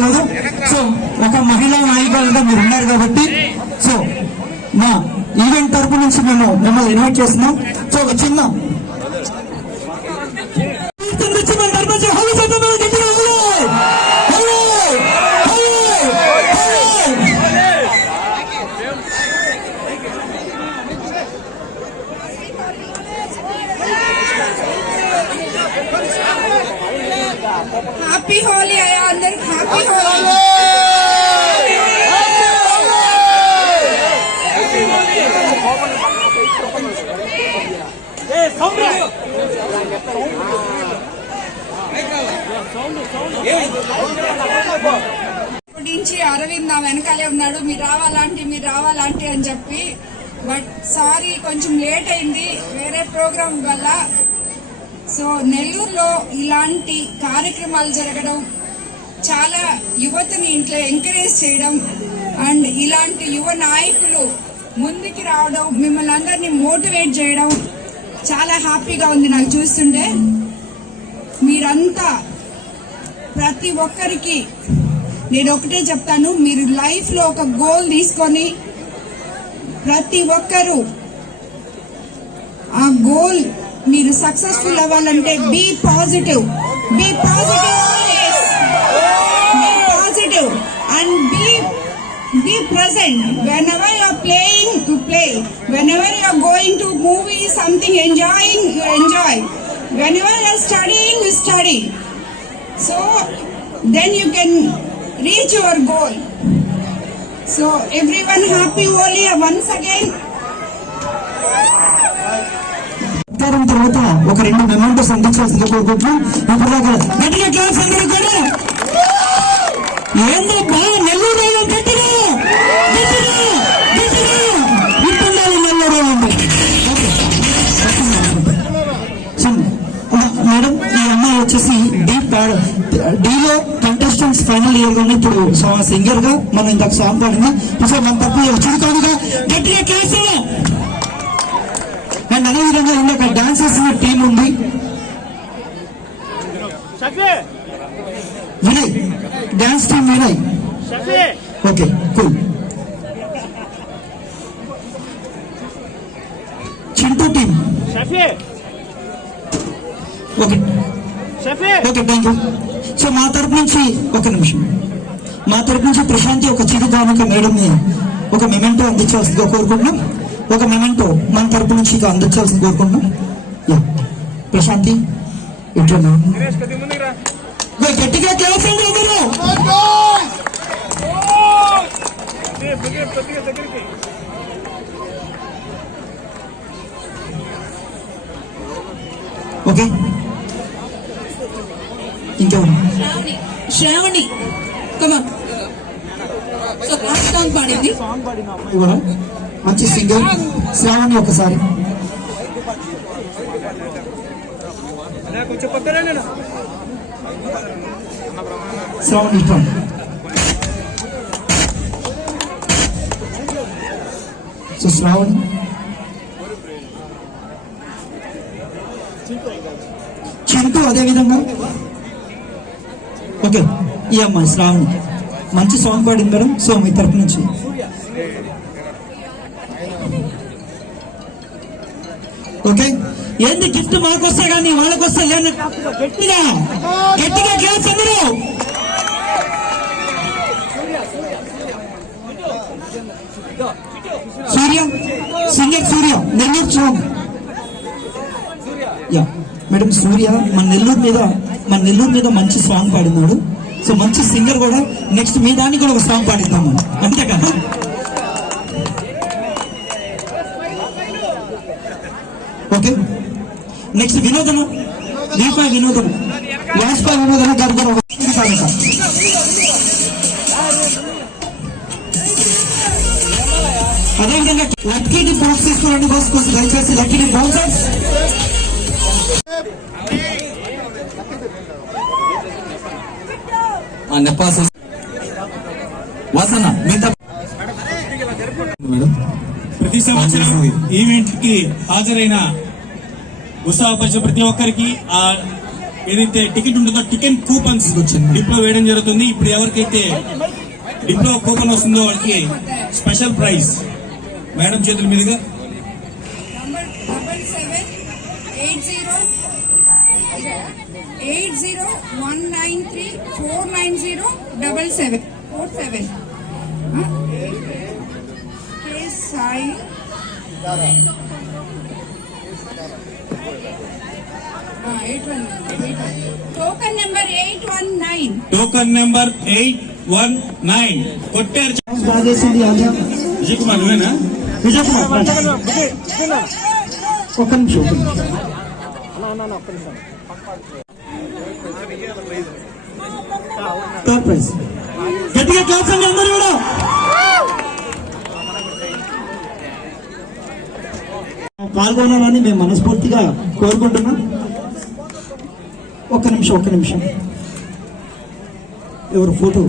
ఉన్నారు సో ఒక మహిళా నాయకులుగా మీరు ఉన్నారు కాబట్టి సో మా ఈవెంట్ తరపు నుంచి మేము మిమ్మల్ని ఇన్వైట్ చేస్తున్నాం. సో ఒక చిన్న నుంచి మన హ్యాపీ అందరికి హ్యాపీ నుంచి అరవింద్ నా వెనకాలే ఉన్నాడు. మీరు రావాలంటే మీరు రావాలంటే అని చెప్పి. బట్ సారీ కొంచెం లేట్ అయింది. వేరే ప్రోగ్రామ్ వల్ల. సో నెల్లూరులో ఇలాంటి కార్యక్రమాలు జరగడం చాలా యువతని ఇంట్లో ఎంకరేజ్ చేయడం అండ్ ఇలాంటి యువ నాయకులు ముందుకి రావడం మిమ్మల్ని అందరినీ మోటివేట్ చేయడం చాలా హ్యాపీగా ఉంది నాకు చూస్తుంటే. మీరంతా ప్రతి ఒక్కరికి నేను ఒకటే చెప్తాను మీరు లైఫ్లో ఒక గోల్ తీసుకొని ప్రతి ఒక్కరూ ఆ గోల్ మీరు సక్సెస్ఫుల్ అవ్వాలంటే be positive be positive Be present whenever you are playing to play whenever you are going to movie something enjoying you enjoy whenever you are studying you study so then you can reach your goal. So everyone happy Holi once again. సత్కారం తర్వాత ఒక రెండు mementos అందించాల్సింది కోరుకుంటున్నాం ఇప్పుడు దాకా గట్టిగా class అందరూ కూడా ఏందబ్బా డిలో కంటెస్టెంట్స్ ఫైనల్ ఇయర్ గానే ఇప్పుడు సింగర్గా మనం ఇందాక సాంగ్ పాడింది. సో మన తప్పు చురుకానుగా గట్టిగా క్లాస్ అండ్ అదేవిధంగా ఇందాక డాన్స్ చేసిన టీం ఉంది. Vinay. Dance team Vinay. Okay cool Chintu team okay. Okay thank you so మా తరపు నుంచి ఒక నిమిషం. మా తరపు నుంచి ప్రశాంతి ఒక చిరు కానుక మేడంని ఒక మెమెంటో అందించాల్సిందిగా కోరుకుంటున్నాం. ఒక మెమెంటో మన తరపు నుంచి ఇక అందించాల్సింది కోరుకుంటున్నాం. యా. ప్రశాంతి ఇట్లా గట్టిగా కేసండి అందరూ. ఓకే ఇంకా శ్రావణి శ్రావణి కమా సో లాస్ట్ సాంగ్ పాడింది అమ్మాయి కూడా మంచి సింగర్ శ్రావణి ఒకసారి అలా కొంచెం పక్కన నేను శ్రావణి ఇట్లా సో శ్రావణి చింటూ అదే విధంగా ఓకే. ఈ అమ్మాయి శ్రావణి. మంచి సాంగ్ పాడింది మేడం. సో మీ తరపు నుంచి. ఓకే. ఏంది గిఫ్ట్ మాకు వస్తా కానీ వాళ్ళకు వస్తే లేని గట్టిగా? గట్టిగా క్లాస్ అందరూ? సూర్య. సింగర్ సూర్య. నెల్లూరు చూడండి. మేడం సూర్య మన నెల్లూరు మీద మన నెల్లూరు మీద మంచి సాంగ్ పాడినాడు. సో మంచి సింగర్ కూడా నెక్స్ట్ మీ దానికి కూడా ఒక సాంగ్ పాడిద్దాము మనం. అంతే కదా? ఓకే నెక్స్ట్ వినోదన దీపా వినోదము. వాజ్పా వినోదన గారు కూడా ఒక అదేవిధంగా లక్కీని బాక్స్ కోసం దయచేసి లక్కీని బౌన్సర్స్ నెపాస్ వాసన మిగతా మేడం. ప్రతి సంవత్సరం ఈవెంట్కి హాజరైన ఉత్సాహపరిచిన ప్రతి ఒక్కరికి. ఆ ఏదైతే టికెట్ ఉంటుందో టికెట్ కూపన్స్. డిప్లో వేయడం జరుగుతుంది. ఇప్పుడు ఎవరికైతే డిప్లో కూపన్ వస్తుందో వాళ్ళకి స్పెషల్ ప్రైజ్. మేడం చేతుల మీదుగా. Eight zero one nine three four nine zero double seven four seven Sai eight one token number eight one nine token number eight one nine కొట్టారు బాగేసింది ఆజా విజయ్ కుమార్ నువ్వేనా విజయ్ కుమార్ రండి. ఒక్క నిమిషం ఒక్క నిమిషం. థర్డ్ ప్రైజ్ గట్టిగా క్లాప్స్ అండి అందరూ కూడా. పాల్గొనాలని మేము మనస్ఫూర్తిగా కోరుకుంటున్నాం. ఒక్క నిమిషం ఒక్క నిమిషం. ఎవరు ఫోటో?